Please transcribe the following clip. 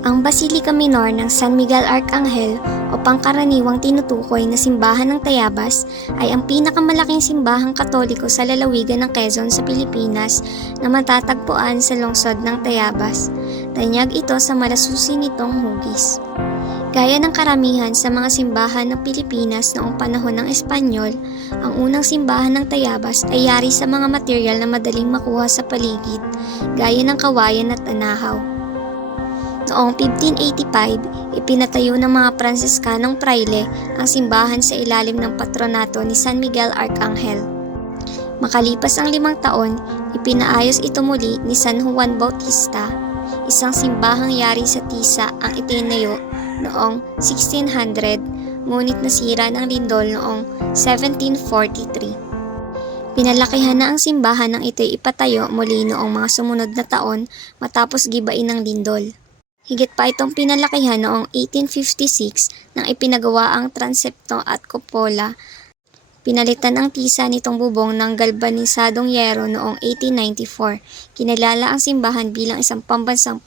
Ang Basilica Minor ng San Miguel Arcangel o pangkaraniwang tinutukoy na simbahan ng Tayabas ay ang pinakamalaking simbahang Katoliko sa lalawigan ng Quezon sa Pilipinas na matatagpuan sa lungsod ng Tayabas. Tanyag ito sa malasusi nitong hugis. Gaya ng karamihan sa mga simbahan ng Pilipinas noong panahon ng Espanyol, ang unang simbahan ng Tayabas ay yari sa mga material na madaling makuha sa paligid, gaya ng kawayan at anahaw. Noong 1585, ipinatayo ng mga Pransiskanong praile ang simbahan sa ilalim ng patronato ni San Miguel Arcangel. Makalipas ang 5 taon, ipinaayos ito muli ni San Juan Bautista, isang simbahang yari sa Tisa ang itinayo noong 1600, ngunit nasira ng lindol noong 1743. Pinalakihan na ang simbahan ng ito'y ipatayo muli noong mga sumunod na taon matapos gibain ng lindol. Higit pa itong pinalakihan noong 1856 nang ipinagawa ang transepto at kupola. Pinalitan ang tisa nitong bubong ng galbanisadong yero noong 1894. Kinilala ang simbahan bilang isang pambansang